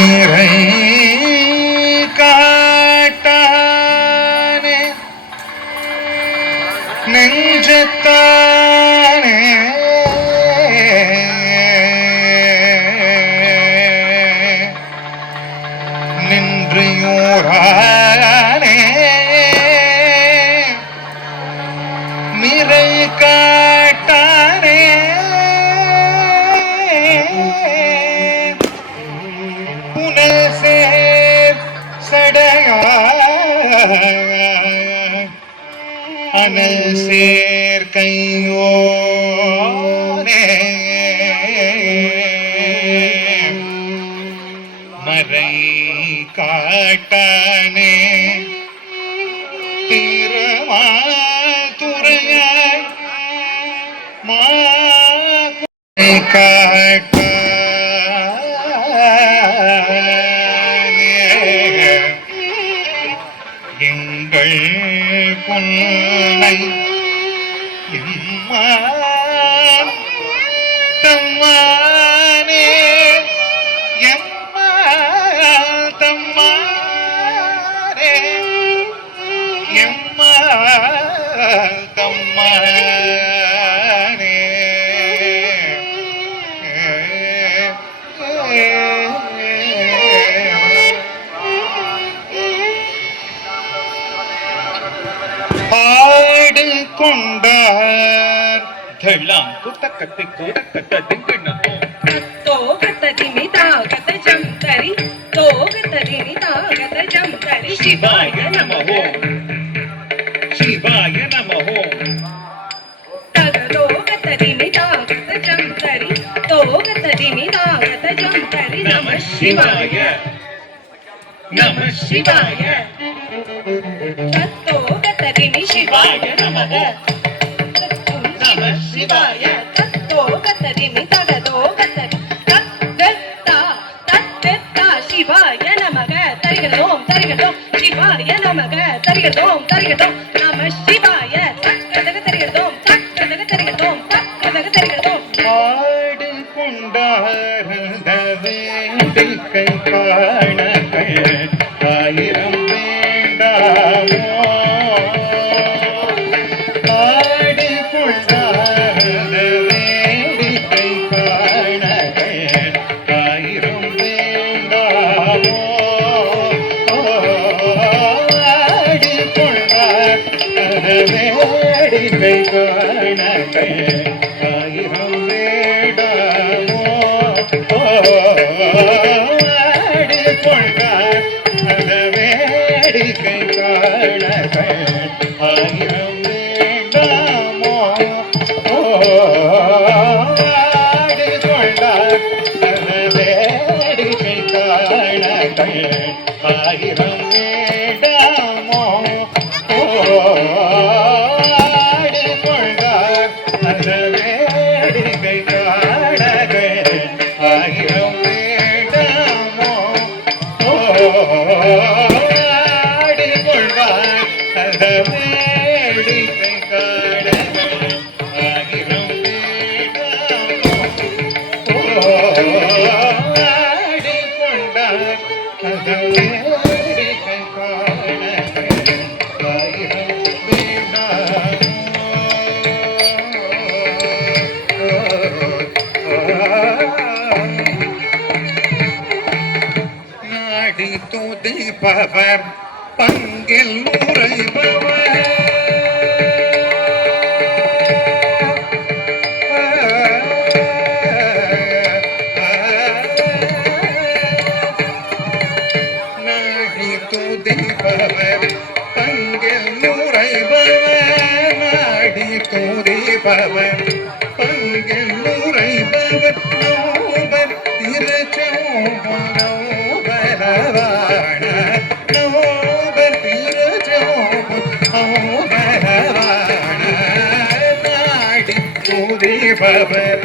நிறை காட்டானே நெஞ்சத்தானே நின்றியோரானே நிறை காட்டானே புனல் சேர் சடையா அனல் சேர் கையோனே மறை காட்டானே திருமாதுரையாய் மாலை காட்டானே எங்கள் பொன்னை எம்மான் தம்மானே எம்மான் தம்மானே எம்மான் தம்மானே பாடு கொண்டார் தள்ளாம் குத்தக்கத்தை கூடக்கட்ட திங்கண்ணோ தோகத்ததிமி தாகத ஜம்தரி தோகத்ததிமி தாகத ஜம்தரி சிவாய நமஹோ சிவாய நமஹோ தகதோகத்ததிமி தாகத ஜம்தரி தோகத்ததிமி தாகத ஜம்தரி நம சிவாய நம சிவாய தத்தோகத்ததிமி சிவாய நமஹ நம சிவாய தத்தோகத்ததிமி தகதோகத்ததி தத்தா சிவாய நமக தரிகதோம் தரிகதோம் சிவாய நமக தரிகதோம் தரிகதோம் நம சிவாய தக்கதக தரிகதோம் தக்கதக தரிகதோம் தக்கதக தரிகதோம் பாடு கொண்டாரந்த வேண்டிக்கை காணகள் ஆயிரம் வேண்டாமோ பாடு கொண்டாரந்த வேண்டிக்கை காணகள் ஆயிரம் வேண்டாமோ பாடு கொண்டாரந்த வேடிக்கை காணகள் ஆயிரம் வேண்டாமோ ஆடி கொண்டார் அந்த வேடிக்கை காணகள் ஆயிரம் வேண்டாமோ ஆடி கொண்டார் அந்த வேடிக்கை காணகள் ஆயிரம் வேண்டாமோ ஆடி கொண்டார் அந்த வேடிக்கை காணகள் ஆயிரம் வேண்டாமோ ஆடி கொண்டார் அந்த வேடிக்கை காணகள் ஆயிரம் வேண்டாமோ ஆடி கொண்டார் அந்த வேடிக்கை காணகள் ஆயிரம் நாடி துதிப்பவர் பங்கில் உறைபவர் நாடி துதிப்பவர் பங்கில் உறைபவர் நாடி துதிப்பவர் பங்கில் உறைபவர் நோபர் திருச்சோபன் நோபரவாண நோபர் திருச்சோபன் நோபரவாண நாடி துதிப்பவர்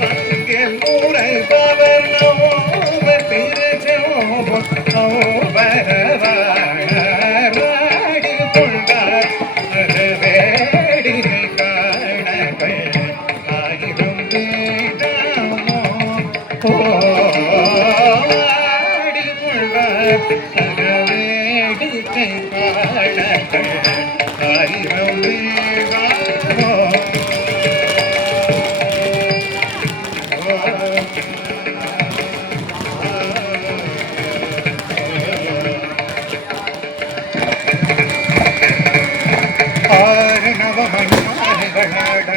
பங்கில் உறைபவர் நோபர் திருச்சோபன் நோபரவாண நாடி கொண்டார் வேடிக்கை காணகள் ஆயிரம் வேண்டாமோ ஆடி மாலைகளாட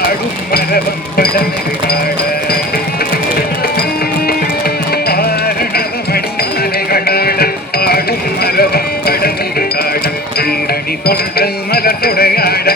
ஆடும் மரபம் படமைகளாட ஆரணவமணி மாலைகளாட ஆடும் மரபம் படமைகளாட சீரடி கொண்டு மலர் தொடையாட